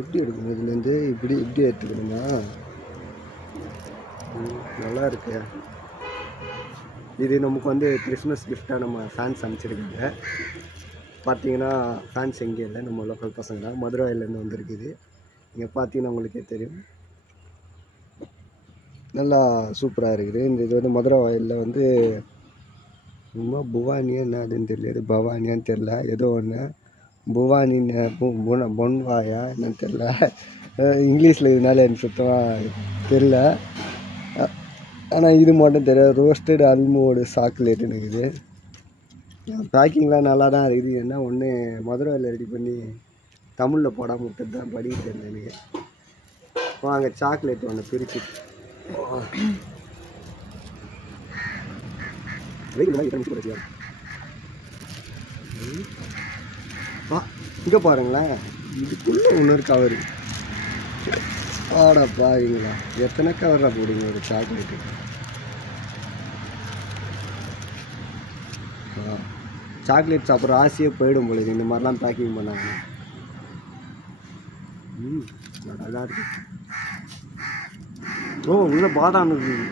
எப்படி எடுக்கணும்? இதுலேருந்து இப்படி இப்படி எடுத்துக்கணுமா? நல்லா இருக்கு. இது நமக்கு வந்து கிறிஸ்மஸ் கிஃப்டாக நம்ம ஃபேன்ஸ் அனுப்பிச்சிருக்காங்க. பார்த்தீங்கன்னா ஃபேன்ஸ் எங்கேயும் இல்லை, நம்ம லோக்கல் பசங்க தான், மதுரையிலேருந்து வந்திருக்குது. இங்கே பார்த்தீங்கன்னா உங்களுக்கே தெரியும், நல்லா சூப்பராக இருக்குது. இது வந்து மதுரை வாயிலில் வந்து சும்மா புவானியா என்ன அதுன்னு தெரியல, இது பவானியான்னு தெரில, ஏதோ ஒன்று புவானின்னு பொன்வாயா என்னன்னு தெரில, இங்கிலீஷில் இதனால எனக்கு சுத்தமாக தெரில. ஆனால் இது மட்டும் தெரியாது, ரோஸ்டட் அல்மோடு சாக்லேட்டுன்னு இருக்குது. பேக்கிங்லாம் நல்லா தான் இருக்குது. என்ன ஒன்று மதுரையில் ரெடி பண்ணி தமிழில் போடாமல் விட்டது தான் படிக்க தெரியல எனக்கு. வாங்க சாக்லேட் ஒன்று பிரிச்சு இங்கே பாருங்களேன், இதுக்குள்ளே இன்னொரு கவரு. ஆடா பாருங்களா, எத்தனை கவராக போடுங்க ஒரு சாக்லேட்டு. சாக்லேட் சாப்பிட்ற ஆசையே போயிடும் போல இந்த மாதிரிலாம் பேக்கிங் பண்ணாங்க. அழகாக இருக்கு. ஓ, உள்ள பாதாம் இருக்குது.